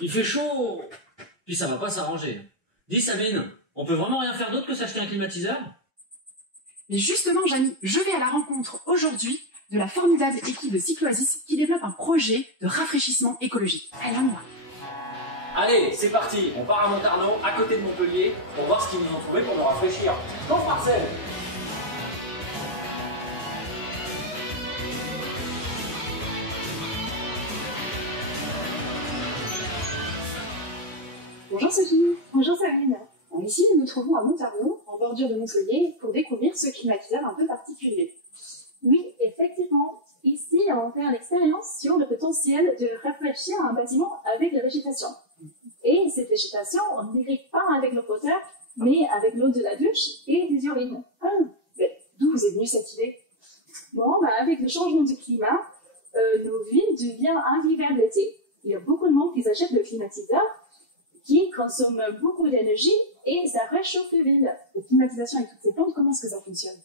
Il fait chaud, puis ça va pas s'arranger. Dis Sabine, on peut vraiment rien faire d'autre que s'acheter un climatiseur? Mais justement, Jamy, je vais à la rencontre aujourd'hui de la formidable équipe de Cycloasis qui développe un projet de rafraîchissement écologique. Allez, on y va. Allez, c'est parti, on part à Montarnot, à côté de Montpellier, pour voir ce qu'ils nous ont trouvé pour nous rafraîchir. Go Marcel! Bonjour Sophie. Bonjour Sabine. Alors ici, nous nous trouvons à Montarnot, en bordure de Montpellier, pour découvrir ce climatiseur un peu particulier. Oui, effectivement. Ici, on fait une expérience sur le potentiel de rafraîchir un bâtiment avec la végétation. Et cette végétation, on ne l'irrigue pas avec l'eau potable, mais avec l'eau de la douche et des urines. Mais d'où vous est venue cette idée? Bon, avec le changement de climat, nos villes deviennent invivables l'été. Il y a beaucoup de monde qui achète le climatiseur, qui consomme beaucoup d'énergie et ça réchauffe les villes. La climatisation avec toutes ces plantes, comment est-ce que ça fonctionne?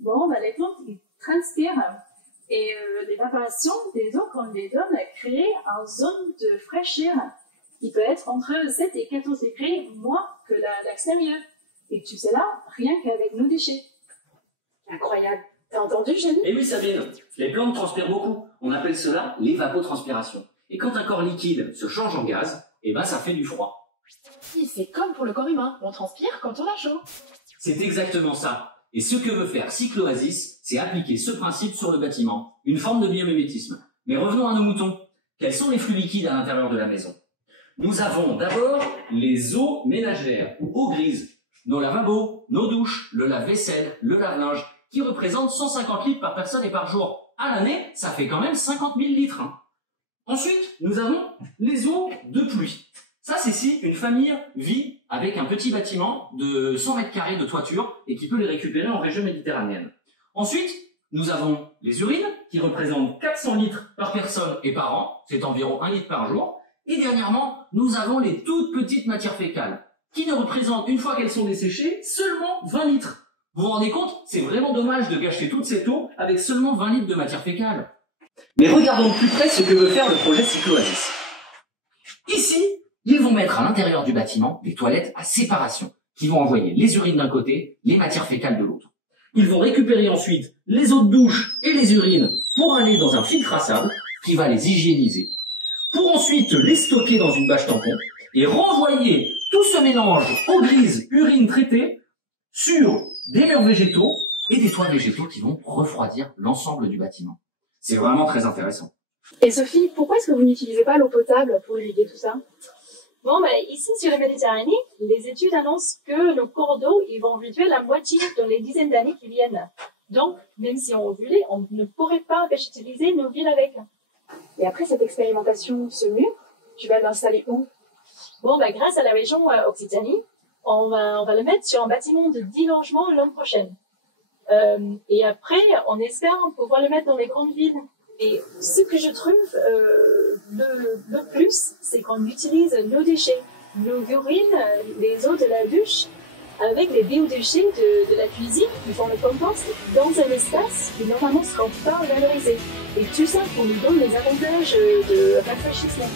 Bon, les plantes, ils transpirent. Et l'évaporation des eaux qu'on les donne crée une zone de fraîcheur qui peut être entre 7 et 14 degrés moins que l'extérieur. Et tu sais là, rien qu'avec nos déchets. Incroyable. T'as entendu, Jamy? Eh oui Sabine, les plantes transpirent beaucoup. On appelle cela l'évapotranspiration. Et quand un corps liquide se change en gaz, eh ben ça fait du froid. Si, c'est comme pour le corps humain, on transpire quand on a chaud. C'est exactement ça. Et ce que veut faire Cycloasis, c'est appliquer ce principe sur le bâtiment, une forme de biomimétisme. Mais revenons à nos moutons. Quels sont les flux liquides à l'intérieur de la maison? Nous avons d'abord les eaux ménagères, ou eaux grises, nos lavabos, nos douches, le lave-vaisselle, le lave-linge, qui représentent 150 litres par personne et par jour. À l'année, ça fait quand même 50 000 litres. Ensuite, nous avons les eaux de pluie. Ça, c'est si une famille vit avec un petit bâtiment de 100 mètres carrés de toiture et qui peut les récupérer en région méditerranéenne. Ensuite, nous avons les urines qui représentent 400 litres par personne et par an, c'est environ 1 litre par jour. Et dernièrement, nous avons les toutes petites matières fécales qui ne représentent, une fois qu'elles sont desséchées, seulement 20 litres. Vous vous rendez compte? C'est vraiment dommage de gâcher toute cette eau avec seulement 20 litres de matière fécale. Mais regardons de plus près ce que veut faire le projet Cycloasis. Ici, ils vont mettre à l'intérieur du bâtiment des toilettes à séparation, qui vont envoyer les urines d'un côté, les matières fécales de l'autre. Ils vont récupérer ensuite les eaux de douche et les urines pour aller dans un filtre à sable qui va les hygiéniser. Pour ensuite les stocker dans une bâche tampon et renvoyer tout ce mélange eau grise, urine traitée sur des murs végétaux et des toits végétaux qui vont refroidir l'ensemble du bâtiment. C'est vraiment très intéressant. Et Sophie, pourquoi est-ce que vous n'utilisez pas l'eau potable pour irriguer tout ça? Bon, ici sur la Méditerranée, les études annoncent que nos cours d'eau ils vont réduire la moitié dans les dizaines d'années qui viennent. Donc, même si on voulait, on ne pourrait pas végétaliser nos villes avec. Et après cette expérimentation, ce mur, tu vas l'installer où? Bon, grâce à la région Occitanie, on va le mettre sur un bâtiment de 10 logements l'an prochain. Et après, on espère pouvoir le mettre dans les grandes villes. Et ce que je trouve le plus, c'est qu'on utilise nos déchets, nos urines, les eaux de la douche, avec les biodéchets de la cuisine qui font le compost dans un espace qui normalement ne sera pas valorisé. Et tout ça, on nous donne les avantages de rafraîchissement.